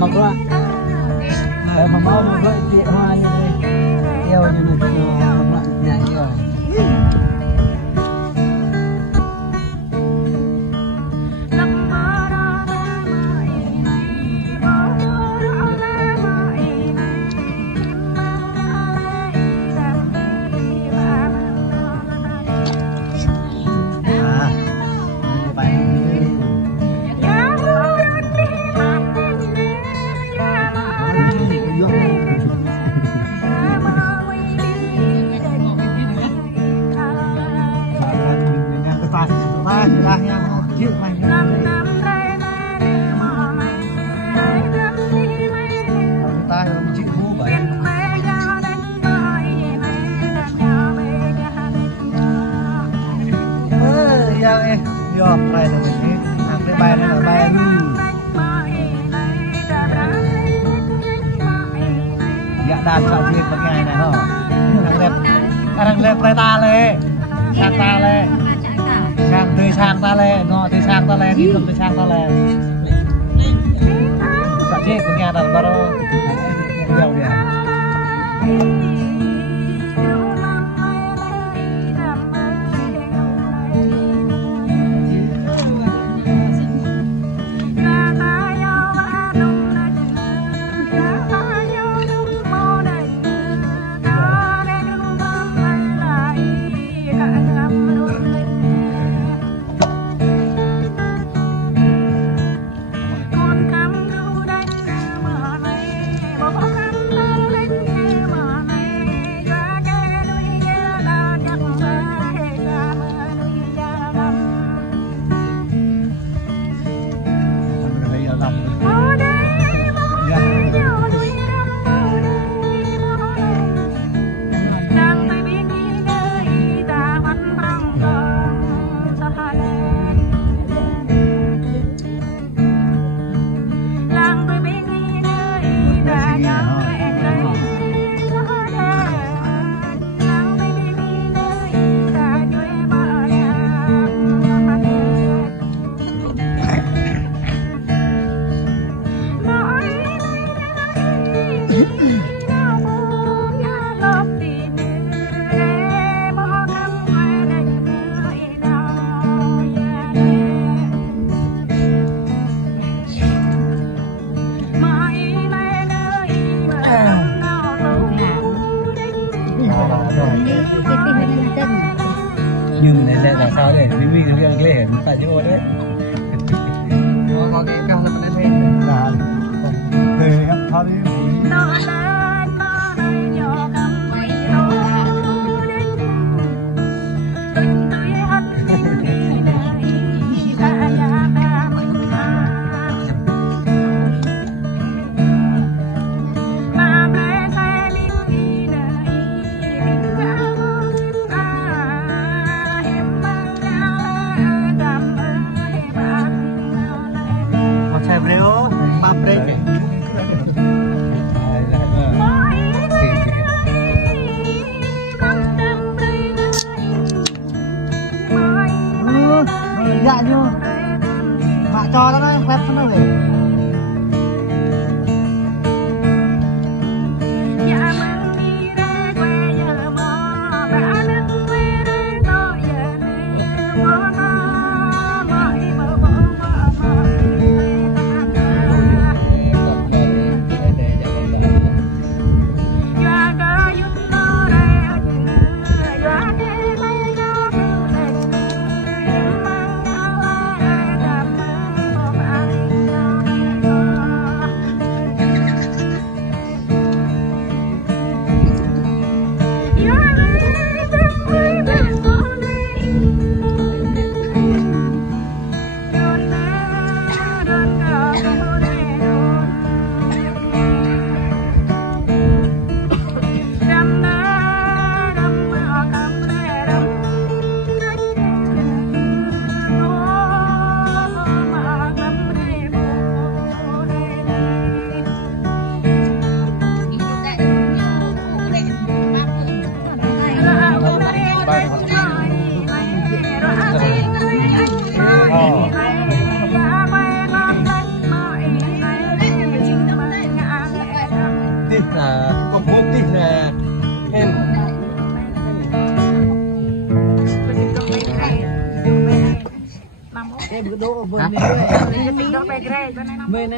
mặc ra mà mau lại chị hoa như này yêu như này mặc lại nhảy rồi đàn sọ chiên một ngày này không đang đẹp ta lên sang ta lên sang ta lên ngọ từ sang ta lên đi cầm từ sang ta lên sọ chiên một ngày là bao nhiêu điểm nhưng này là sao để mình nó đang lên phải chứ đấy có cái cao hơn đấy là về thôi dạ như bạn cho nó đấy quét nó để em cứ đổ ở bên nàyด้วย. Mình